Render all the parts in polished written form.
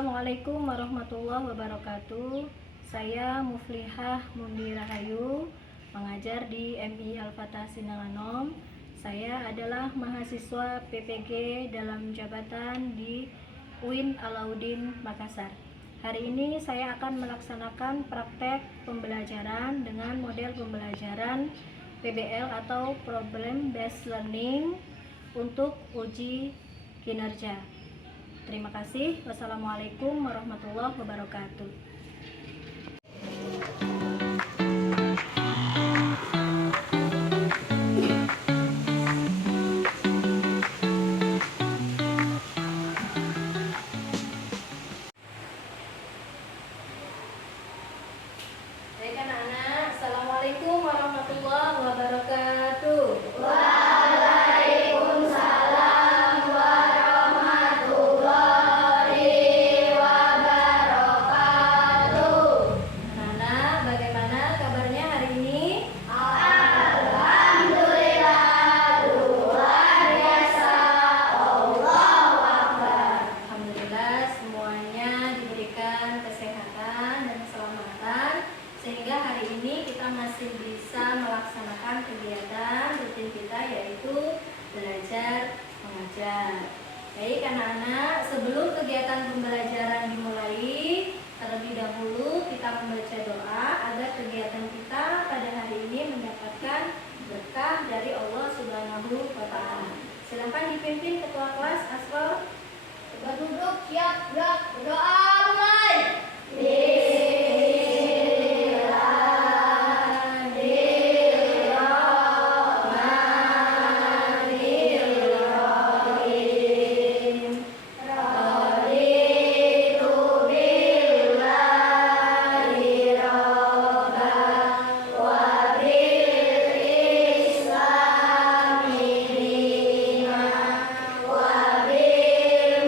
Assalamualaikum warahmatullahi wabarakatuh. Saya Muflihah Mundi Rahayu, mengajar di MI Al-Fatah Sinanganom. Saya adalah mahasiswa PPG dalam jabatan di UIN Alauddin Makassar. Hari ini saya akan melaksanakan praktek pembelajaran dengan model pembelajaran PBL atau Problem Based Learning untuk uji kinerja. Terima kasih. Wassalamualaikum warahmatullahi wabarakatuh. Baik anak-anak, Assalamualaikum warahmatullahi wabarakatuh. Waalaikumsalam warahmatullahi wabarakatuh. Anak-anak, bagaimana kabarnya hari ini? Alhamdulillah, luar biasa. Allahu Akbar. Alhamdulillah semuanya diberikan kesehatan dan keselamatan sehingga hari ini kita masih bisa melaksanakan kegiatan rutin kita yaitu belajar mengajar. Baik anak-anak, sebelum kegiatan pembelajaran dimulai, terlebih dahulu kita membaca doa agar kegiatan kita pada hari ini mendapatkan berkah dari Allah Subhanahu wa Ta'ala. Silakan dipimpin ketua kelas Asror. Berduduk, siap, gerak, berdoa, mulai. Bismillahirrahmanirrahim. Raditu billahi rabban wa bil islami dinan wa bi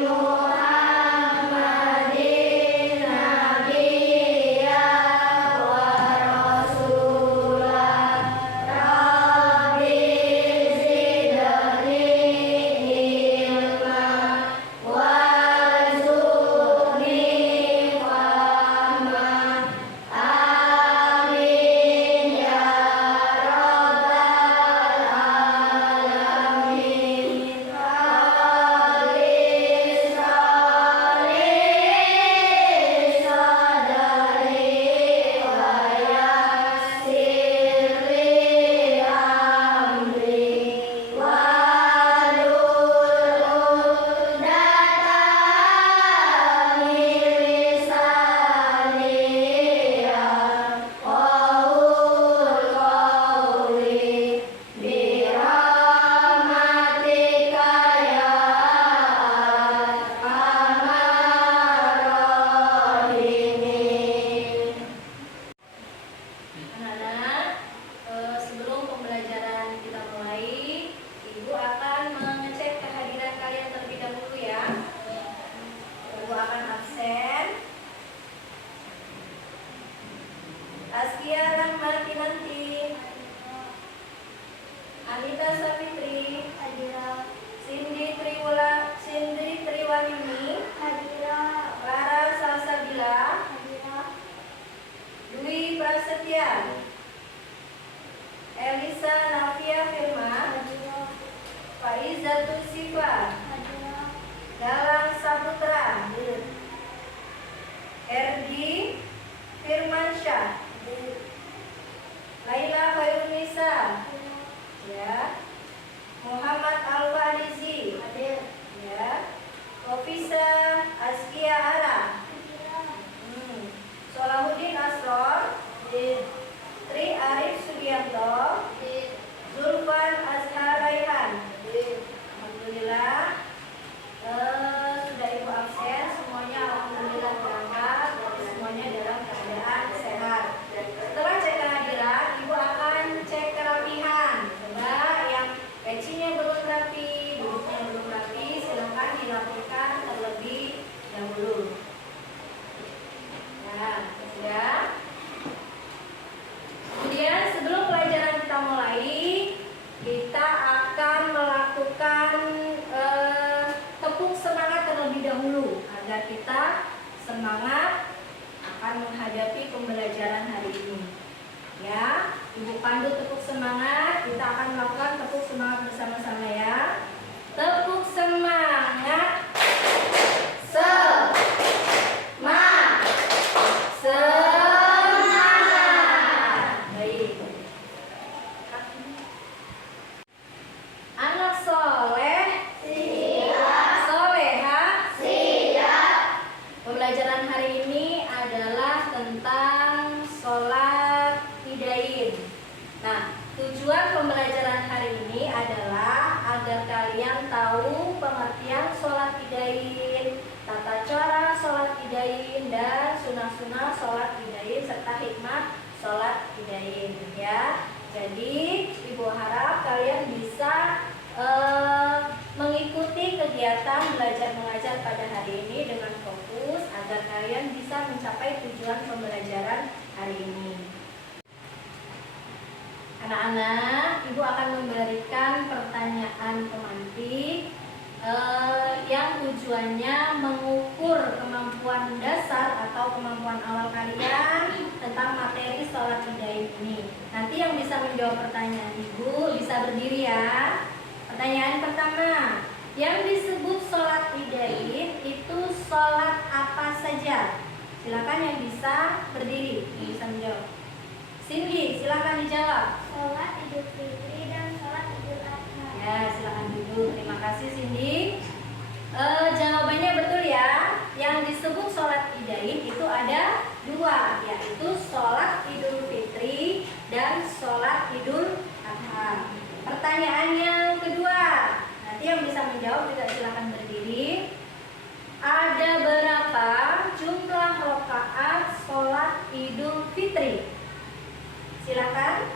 Muhammadin semangat akan menghadapi pembelajaran hari ini. Ya, Ibu pandu tepuk semangat. Kita akan melakukan tepuk semangat bersama-sama ya. Tepuk semangat. Semangat. Semangat. Baik. Anak soleh, Siap. soleha. Siap. Pembelajaran hari ini adalah tentang sholat idain. Nah, tujuan pembelajaran hari ini adalah agar kalian tahu pengertian sholat idain, tata cara sholat idain, dan sunah-sunah sholat idain serta hikmah sholat idain. Ya, jadi Ibu harap kalian bisa mengikuti kegiatan belajar mengajar pada hari ini dengan fokus agar kalian bisa mencapai tujuan pembelajaran hari ini. Anak-anak, Ibu akan memberikan pertanyaan pemantik yang tujuannya mengukur kemampuan dasar atau kemampuan awal kalian tentang materi sholat idain ini. Nanti yang bisa menjawab pertanyaan Ibu bisa berdiri ya. Pertanyaan pertama, yang disebut sholat idain itu sholat apa saja? Silakan yang bisa berdiri, yang bisa menjawab. Cindy, silakan dijawab. Sholat Idul Fitri dan sholat Idul Adha. Ya, silakan duduk. Terima kasih Cindy. Jawabannya betul ya. Yang disebut sholat idain itu ada dua, yaitu sholat Idul Fitri dan sholat Idul Adha. Pertanyaan yang kedua, nanti yang bisa menjawab juga silakan berdiri. Ada berapa jumlah rakaat sholat Idul Fitri? Silakan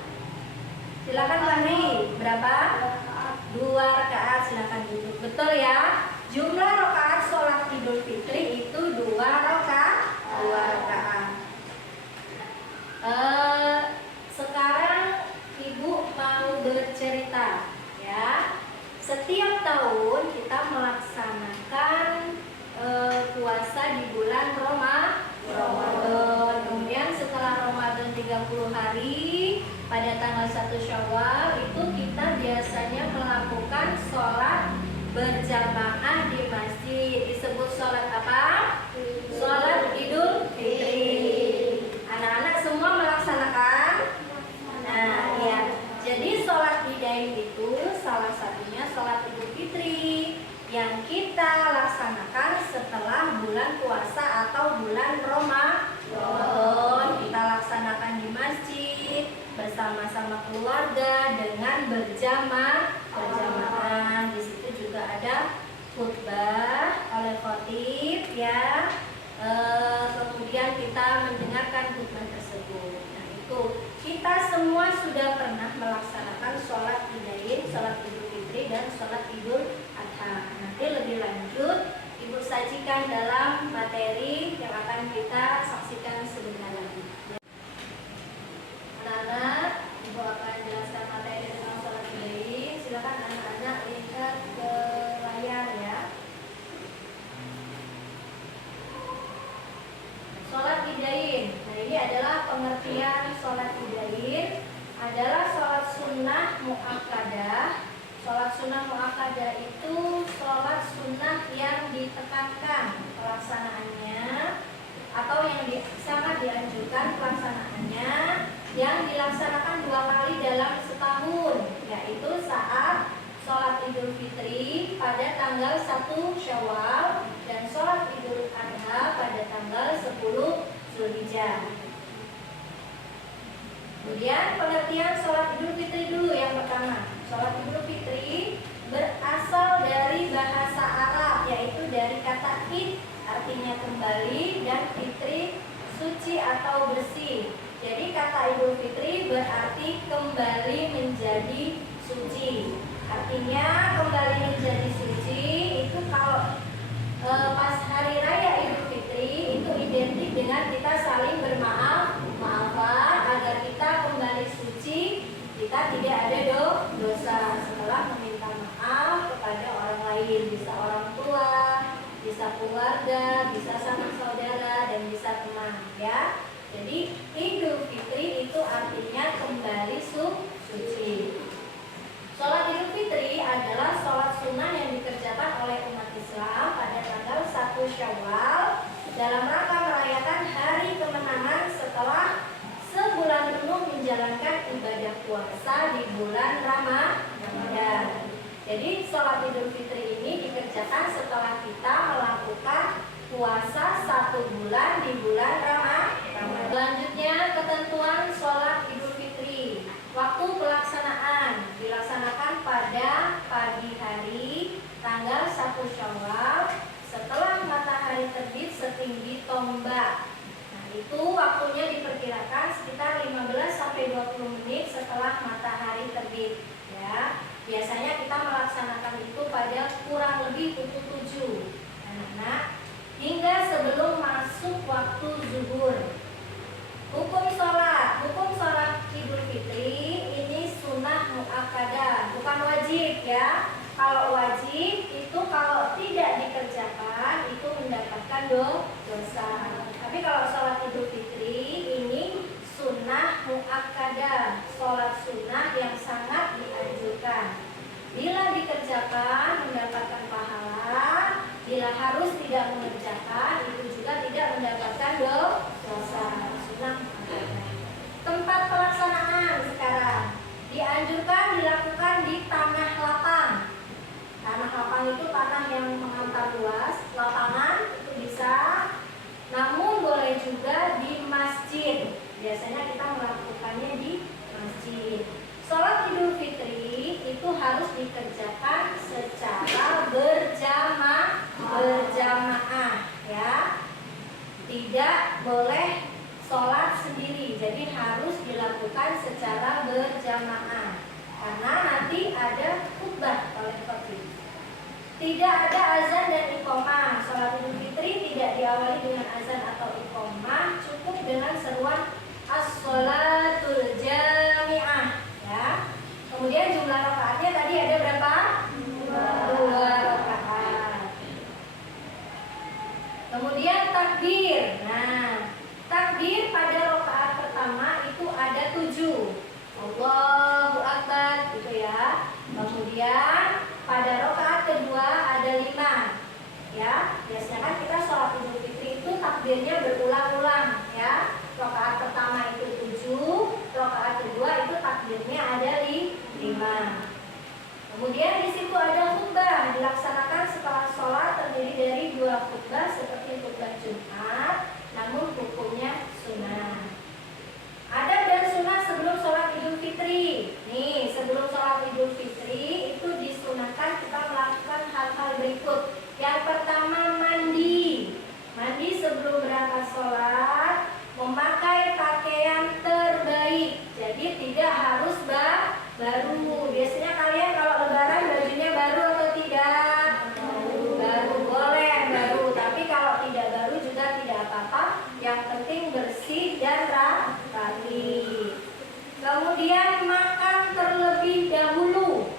Fahri. Berapa? 2 rakaat. Silakan duduk. Betul ya. Jumlah rakaat sholat Idul Fitri itu 2 rakaat. Sekarang Ibu mau bercerita ya. Setiap tahun kita melaksanakan puasa di bulan Ramadan. Kemudian setelah Ramadan 30 hari, pada tanggal 1 Syawal itu kita biasanya melakukan sholat berjamaah di masjid. Disebut sholat apa? Sholat Idul Fitri. Anak-anak semua melaksanakan? Nah, ya. Jadi sholat idain itu salah satunya sholat Idul Fitri yang kita laksanakan setelah bulan puasa atau bulan Ramadan. Kita laksanakan di masjid bersama-sama keluarga dengan berjamaah. Di situ juga ada khutbah oleh khatib ya. Kemudian kita mendengarkan khutbah tersebut. Nah, itu kita semua sudah pernah melaksanakan sholat idain, sholat Idul Fitri dan sholat Idul Adha. Nanti lebih lanjut Ibu sajikan dalam materi yang akan kita saksikan sebentar lagi. Anak-anak, Ibu akan jelaskan materi tentang sholat idain. Silakan anak-anak lihat ke layar ya. Sholat idain. Nah, ini adalah pengertian sholat idain. Adalah sholat sunnah muakkadah. Sholat sunnah muakkadah itu sholat sunnah yang ditekankan pelaksanaannya atau yang sangat dianjurkan pelaksanaannya, yang dilaksanakan 2 kali dalam setahun, yaitu saat sholat Idul Fitri pada tanggal 1 Syawal dan sholat Idul Adha pada tanggal 10 Zulhijjah. Kemudian pengertian sholat Idul Fitri dulu yang pertama. Sholat Idul Fitri berasal dari bahasa Arab, yaitu dari kata id, artinya kembali, dan fitri, suci atau bersih. Jadi kata Idul Fitri berarti kembali menjadi suci. Artinya kembali menjadi suci itu kalau pas hari raya Idul Fitri itu identik dengan kita saling bermaaf-maafan agar kita kembali suci, kita tidak ada dosa setelah meminta maaf kepada orang lain, bisa orang tua, bisa keluarga, bisa sanak saudara, dan bisa teman, ya. Jadi Idul Fitri itu artinya kembali suci. Sholat Idul Fitri adalah sholat sunnah yang dikerjakan oleh umat Islam pada tanggal 1 Syawal dalam rangka merayakan hari kemenangan setelah sebulan penuh menjalankan ibadah puasa di bulan Ramadan. Jadi sholat Idul Fitri ini dikerjakan setelah kita melakukan puasa 1 bulan di bulan Ramadan. Selanjutnya ketentuan sholat Idul Fitri. Waktu pelaksanaan dilaksanakan pada pagi hari tanggal 1 Syawal setelah matahari terbit setinggi tombak. Nah, itu waktunya diperkirakan sekitar 15-20 menit setelah matahari terbit, ya. Biasanya kita melaksanakan itu pada kurang lebih pukul 7, anak-anak, hingga sebelum masuk waktu zuhur. Hukum sholat Idul Fitri ini sunnah muakkadah, bukan wajib, ya. Kalau wajib itu kalau tidak dikerjakan itu mendapatkan dosa. Tapi kalau sholat Idul Fitri ini sunnah muakkadah, sholat sunnah yang sangat dianjurkan. Bila dikerjakan mendapatkan pahala, bila harus tidak mengerjakan itu juga tidak mendapatkan dosa. Sunnah muakkadah. Tempat pelaksanaan sekarang dianjurkan dilakukan di tanah lapang. Tanah lapang itu tanah yang mengantar luas, lapangan itu bisa. Namun boleh juga di masjid. Biasanya kita melakukannya di masjid. Sholat Idul Fitri itu harus dikerjakan secara berjamaah, ya. Tidak boleh sholat sendiri, jadi harus dilakukan secara berjamaah karena nanti ada khutbah oleh khatib. Tidak ada azan dan iqomah. Sholat Idul Fitri tidak diawali dengan azan atau iqomah, cukup dengan seruan as-sholatul jami'ah, ya. Kemudian jumlah rakaatnya tadi ada berapa? 2 rakaat. Kemudian takbir. Nah, takbir pada rakaat pertama itu ada 7. Allahu Akbar, gitu ya. Kemudian pada rakaat kedua ada 5. Ya, biasanya kan kita sholat Idul Fitri itu takbirnya berulang-ulang, ya. Rakaat pertama itu 7, rakaat kedua itu takbirnya ada 5. Kemudian di situ ada khutbah dilaksanakan setelah sholat, terdiri dari 2 khutbah seperti khutbah Jumat, namun hukumnya sunnah. Adab dan sunnah sebelum sholat Idul Fitri. Nih, sebelum sholat Idul Fitri itu disunahkan kita melakukan hal-hal berikut. Yang pertama mandi. Mandi sebelum berangkat sholat, memakai pakaian terbaik. Jadi tidak harus baru. Biasanya kalian kalau lebaran bajunya baru atau tidak? Baru, boleh baru. Tapi kalau tidak baru juga tidak apa-apa. Yang penting bersih dan rapi. Kemudian makan terlebih dahulu.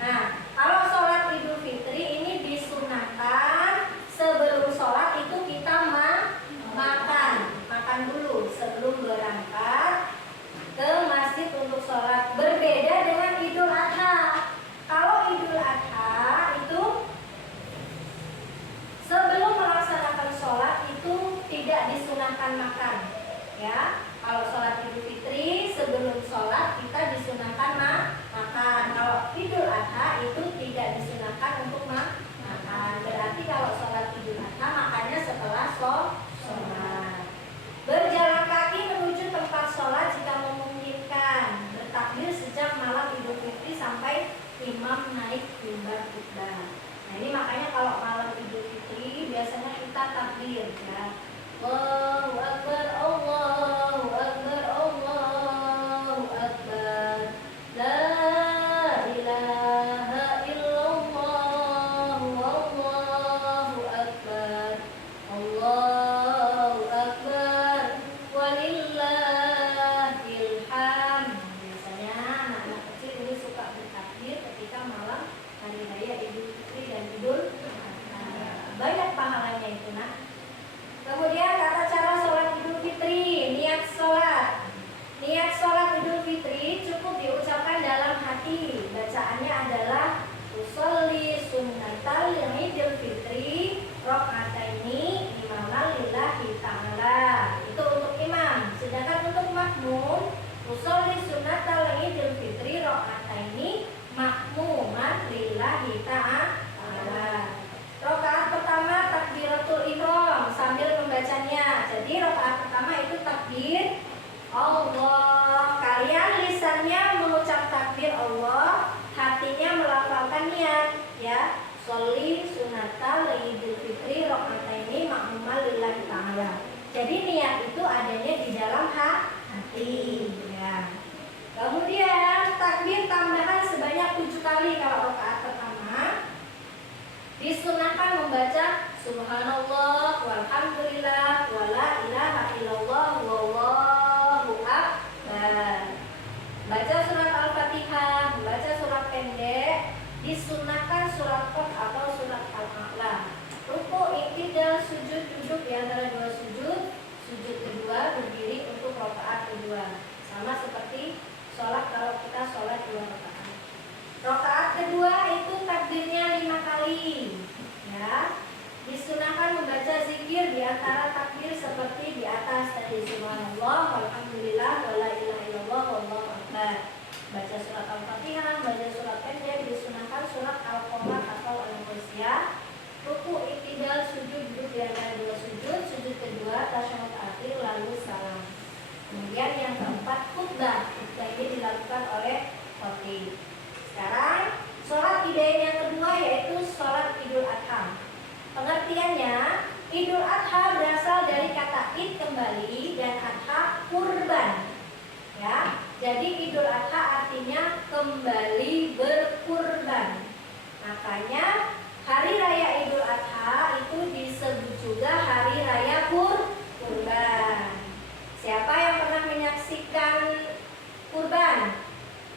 Nah, kalau sholat Idul Fitri ini disunahkan sebelum sholat itu kita makan dulu sebelum berangkat ke masjid untuk sholat. Berbeda dengan Idul Adha. Kalau Idul Adha itu sebelum melaksanakan sholat itu tidak disunahkan makan, ya. Kalau sholat Idul Fitri sebelum sholat kita disunahkan makan. Kalau Idul Adha itu tidak disunahkan untuk makan. Berarti kalau sholat Idul Adha makannya setelah sholat. Berjalan kaki menuju tempat sholat jika memungkinkan. Bertakbir sejak malam Idul Fitri sampai imam naik mimbar khutbah. Nah, ini makanya kalau malam Idul Fitri biasanya kita takbir, ya. Allahu Akbar, Allahu Akbar, Allahu Akbar. La ilaha illallah, Allahu Akbar. Allahu Akbar, walillahil hamd. Biasanya anak-anak kecil ini suka bertakbir ketika malam hari raya Idul Fitri dan Idul Adha. Banyak membaca subhanallah walhamdulillah wala ilaha illallah wallahu akbar. Baca surat Al-Fatihah, membaca surat pendek, disunahkan surat Qaf atau surat Al-A'la. Ruku, i'tidal, sujud, duduk di antara dua sujud. Sujud kedua berdiri untuk rakaat kedua. Sama seperti sholat kalau kita sholat 2 rakaat. Rakaat kedua itu takbirnya 5 kali. Ya. Disunahkan membaca zikir di antara takbir seperti di atas tadi, subhanallah walhamdulillah wala ilaha illallah wallahu akbar. Baca surat Al-Fatihah, baca surat pendek, disunahkan surat Al-Qamar atau Al-Qasiyah. Ruku, i'tidal, sujud, duduk di antara dua sujud. Sujud kedua tasyahud akhir lalu salam. Kemudian yang keempat khutbah. Khutbah ini dilakukan oleh khotib. Sekarang sholat idain yang kedua yaitu sholat Idul Adha. Pengertiannya, Idul Adha berasal dari kata id kembali dan adha kurban. Ya, jadi Idul Adha artinya kembali berkurban. Makanya hari raya Idul Adha itu disebut juga hari raya kurban. Siapa yang pernah menyaksikan kurban?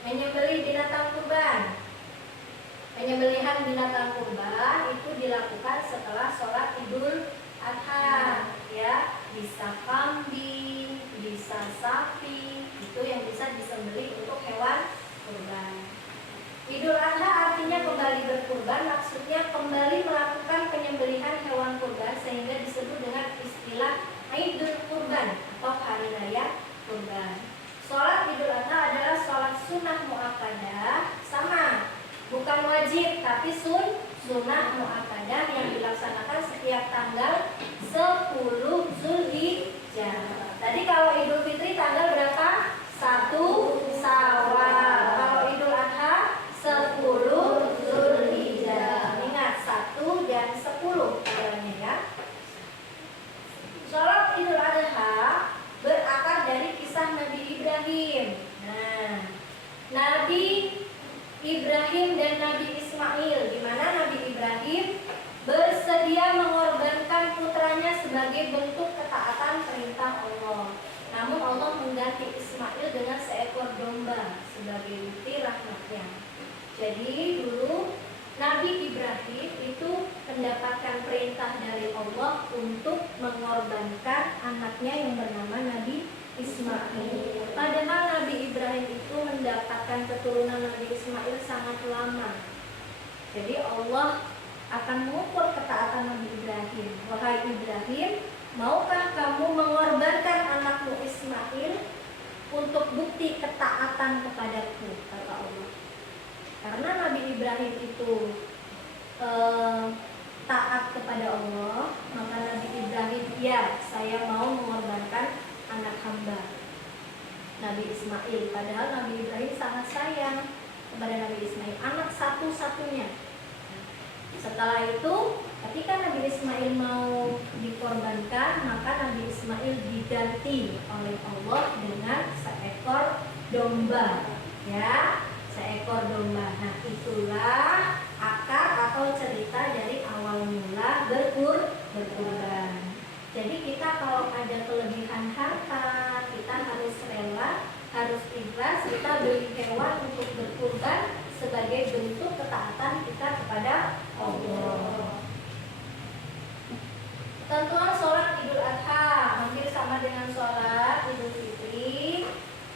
Menyembelih binatang kurban. Penyembelihan binatang kurban itu dilakukan setelah sholat Idul Adha, ya, bisa kambing, bisa sapi, itu yang bisa disembelih untuk hewan kurban. Idul Adha artinya kembali berkurban, maksudnya kembali melakukan penyembelihan hewan kurban sehingga disebut dengan istilah Idul Kurban atau hari raya kurban. Sholat Idul Adha adalah sholat sunnah muakkadah, sama. Bukan wajib, tapi sunnah muakkadah yang dilaksanakan setiap tanggal 10 Zulhijjah. Tadi kalau Idul Fitri tanggal berapa? 1 Syawal. Kalau Idul Adha 10 Zulhijjah. Ingat 1 dan 10 tanggalnya ya. Sholat Idul Adha berakar dari kisah Nabi Ibrahim. Nah, Nabi Ibrahim dan Nabi Ismail, di mana Nabi Ibrahim bersedia mengorbankan putranya sebagai bentuk ketaatan perintah Allah. Namun Allah mengganti Ismail dengan seekor domba sebagai bukti rahmatnya. Jadi dulu Nabi Ibrahim itu mendapatkan perintah dari Allah untuk mengorbankan anaknya yang bernama Nabi Ismail. Padahal Nabi Ibrahim itu mendapatkan keturunan Nabi Ismail sangat lama. Jadi Allah akan mengukur ketaatan Nabi Ibrahim. Wahai Ibrahim, maukah kamu mengorbankan anakmu Ismail untuk bukti ketaatan kepadaku, kata Allah. Karena Nabi Ibrahim itu taat kepada Allah, maka Nabi Ibrahim, ya, saya mau mengorbankan anak hamba Nabi Ismail. Padahal Nabi Ibrahim sangat sayang kepada Nabi Ismail, anak satu-satunya. Setelah itu, ketika Nabi Ismail mau dikorbankan, maka Nabi Ismail diganti oleh Allah dengan seekor domba, ya, seekor domba. Nah, itulah akar atau cerita dari awal mula berkurban. Jadi kita kalau ada kelebihan harta, kita harus rela, harus ikhlas, kita beli hewan untuk berkurban sebagai bentuk ketaatan kita kepada Allah. Tentuan sholat Idul Adha hampir sama dengan sholat Idul Fitri.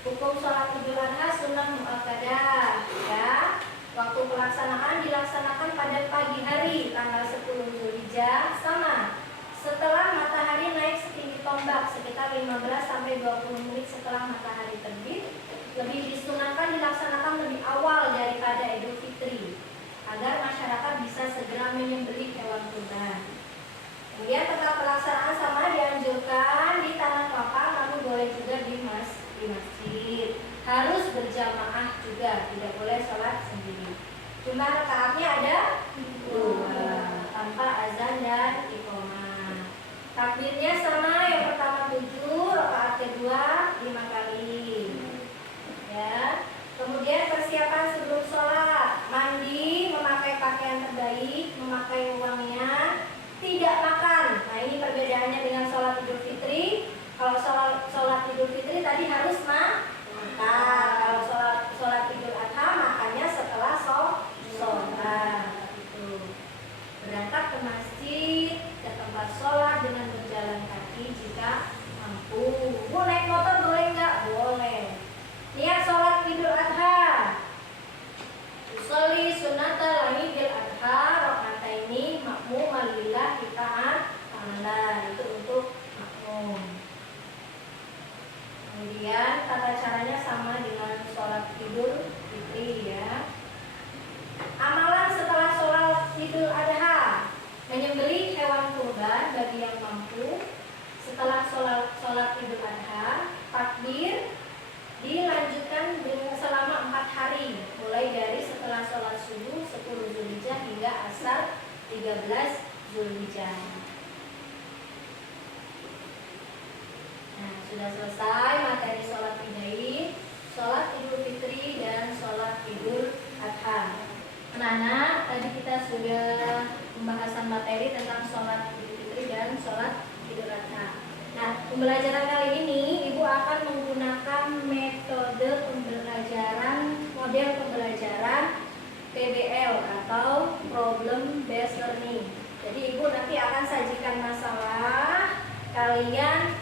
Hukum sholat Idul Adha sunnah muakkadah, ya. Waktu pelaksanaan dilaksanakan pada pagi hari tanggal 10 Zulhijjah, sama. Setelah matahari naik setinggi tombak sekitar 15 sampai 20 menit setelah matahari terbit. Lebih disunahkan dilaksanakan lebih awal daripada Idul Fitri agar masyarakat bisa segera menyembelih hewan kurban. Kemudian tempat pelaksanaan sama dianjurkan di tanah lapang, namun boleh juga di masjid. Harus berjamaah juga, tidak boleh sholat sendiri. Jumlah rakaatnya ada 2 tanpa azan dan iqamah. Takbirnya sama, yang pertama 7, rakaat kedua 5 kali. Ya. Kemudian persiapan sebelum sholat, mandi, memakai pakaian terbaik, memakai wangian, berangkat ke masjid, ke tempat sholat dengan berjalan kaki jika mampu. Bu, naik motor boleh nggak? Boleh. Niat sholat Idul Adha. Usolli sunnatal Idul Adha rakaataini makmuman lillah ta'ala. Itu untuk makmum. Kemudian tata caranya sama dengan sholat Idul Fitri ya. Amalan setelah sholat Idul Adha: menyembelih hewan kurban bagi yang mampu. Setelah sholat Idul Adha, takbir dilanjutkan selama 4 hari, mulai dari setelah sholat subuh 10 Zulhijjah hingga asar 13 Zulhijjah. Nah, sudah selesai materi sholat Idain, sholat Idul Fitri dan sholat Idul Adha. Anak-anak, tadi kita sudah pembahasan materi tentang sholat Idul Fitri dan sholat Idul Adha. Nah, pembelajaran kali ini Ibu akan menggunakan metode model pembelajaran PBL atau Problem Based Learning. Jadi Ibu nanti akan sajikan masalah, kalian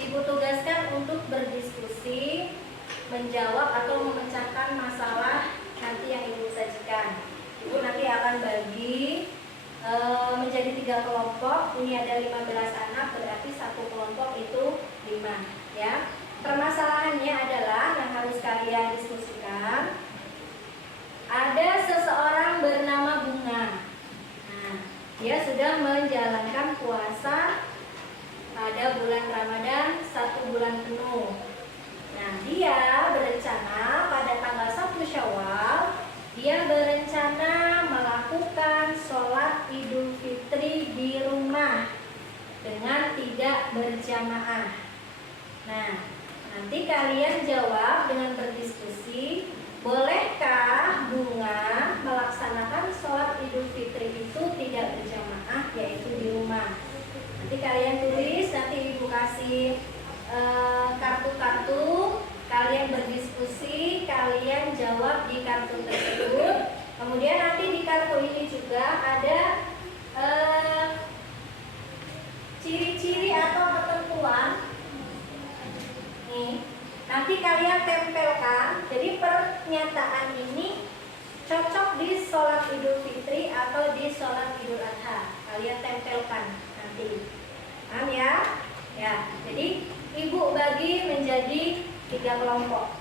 Ibu tugaskan untuk berdiskusi, menjawab atau memecahkan masalah nanti yang Ibu sajikan. Ibu nanti akan bagi menjadi 3 kelompok. Ini ada 15 anak, berarti satu kelompok itu 5 ya. Permasalahannya adalah yang harus kalian diskusikan. Ada seseorang bernama Bunga. Nah, dia sudah menjalankan puasa pada bulan Ramadan 1 bulan penuh. Nah, dia berencana pada tanggal 1 Syawal dia berencana melakukan sholat Idul Fitri di rumah dengan tidak berjamaah. Nah, nanti kalian jawab dengan berdiskusi, bolehkah Bunga melaksanakan sholat Idul Fitri itu tidak berjamaah, yaitu di rumah. Nanti kalian tulis, nanti Ibu kasih kartu-kartu, kalian berdiskusi, kalian jawab di kartu tersebut. Kemudian nanti di kartu ini juga ada ciri-ciri atau ketentuan. Nih, nanti kalian tempelkan. Jadi pernyataan ini cocok di sholat Idul Fitri atau di sholat Idul Adha. Kalian tempelkan nanti. Paham ya? Ya, jadi Ibu bagi menjadi 3 kelompok.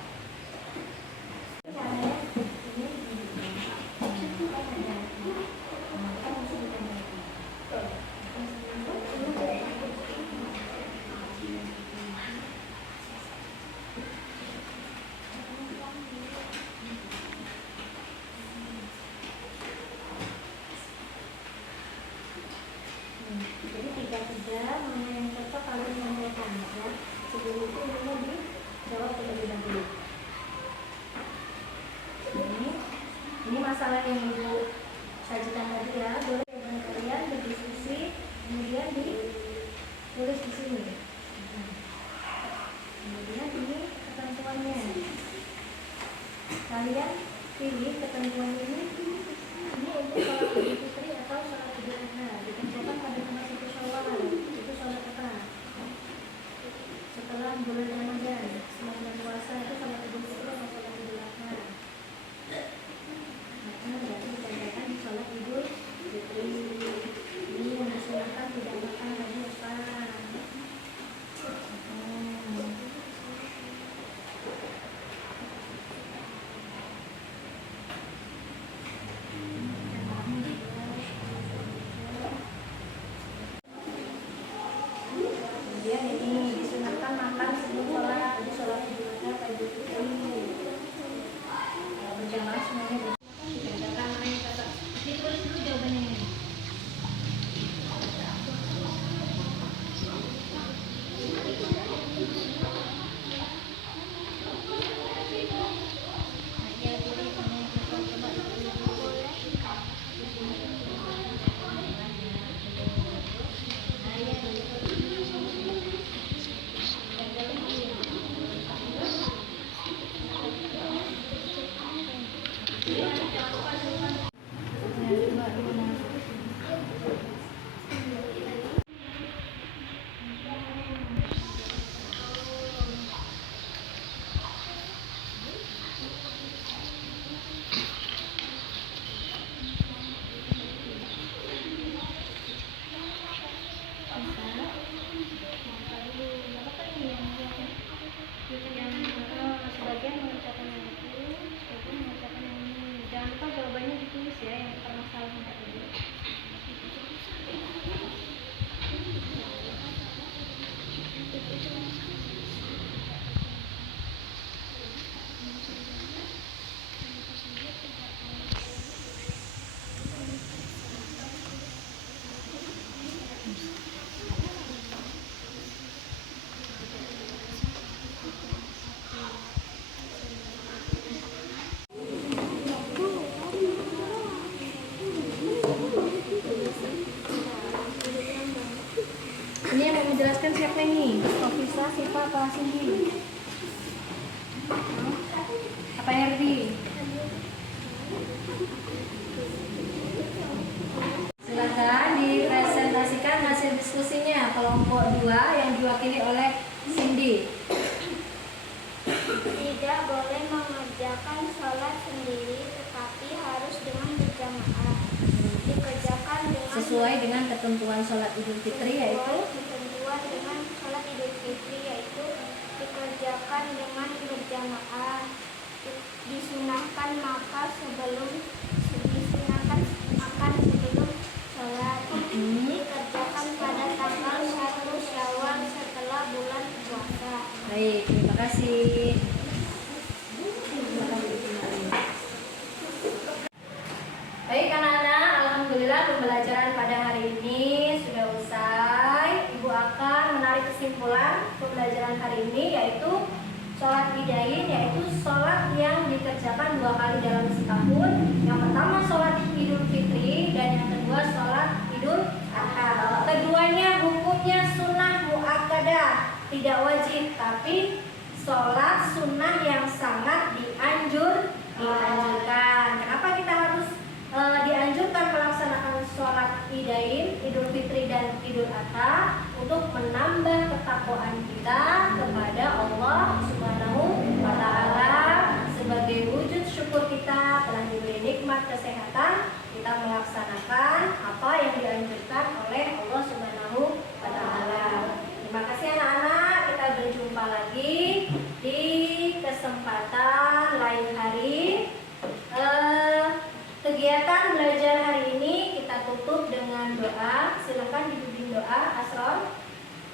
Jadi 3-3, mana yang cocok kalian menanyakan ya. Sebelum itu Ibu dijawab terlebih dahulu. Ini masalah yang Ibu sajikan tadi ya. Boleh dengan kalian berdiskusi, kemudian ditulis di sini. Kemudian ini ketentuannya. Kalian pilih ketentuan ini. Ini untuk sholat Idul Fitri atau sholat Idul Adha. Dikerjakan pada tanggal 1 Syawal. Itu sholat apa? Setelah bulan Ramadan, setelah bulan puasa itu sholat Idul Fitri atau sholat Idul Adha. Maka berarti dikerjakan di sholat Idul Fitri. giliran siapa ini? Nofisa, Siva, apa Cindy? Apa Herdi? Silakan dipresentasikan hasil diskusinya kelompok 2 yang diwakili oleh Cindy. Tidak boleh mengerjakan sholat sendiri, tetapi harus dengan berjamaah. Dikerjakan dengan Sesuai dengan ketentuan sholat Idul Fitri yaitu ketentuan dengan sholat Idul Fitri, yaitu dikerjakan dengan berjamaah. Disunahkan makan sebelum sholat. Dikerjakan pada tanggal 1 Syawal setelah bulan puasa. baik. Terima kasih. Baik anak-anak, alhamdulillah pembelajaran pada hari ini sudah usai. Ibu akan menarik kesimpulan pembelajaran hari ini yaitu sholat idain, yaitu sholat yang dikerjakan 2 kali dalam setahun. Yang pertama sholat Idul Fitri dan yang kedua sholat Idul Adha. Keduanya hukumnya sunnah muakkadah, tidak wajib, tapi sholat sunnah yang sangat dianjurkan. Kenapa kita harus dianjurkan melaksanakan sholat idain, Idul Fitri dan Idul Adha? Untuk menambah ketakwaan kita kepada Allah Subhanahu wa Ta'ala. Sebagai wujud syukur kita telah diberi nikmat kesehatan, kita melaksanakan apa yang dianjurkan oleh Allah Subhanahu wa Ta'ala. Terima kasih anak-anak, kita berjumpa lagi di kesempatan lain hari. Kegiatan belajar hari ini kita tutup dengan doa. Silakan dibimbing doa, Asron.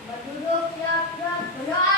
Berduduk siap-siap berdoa.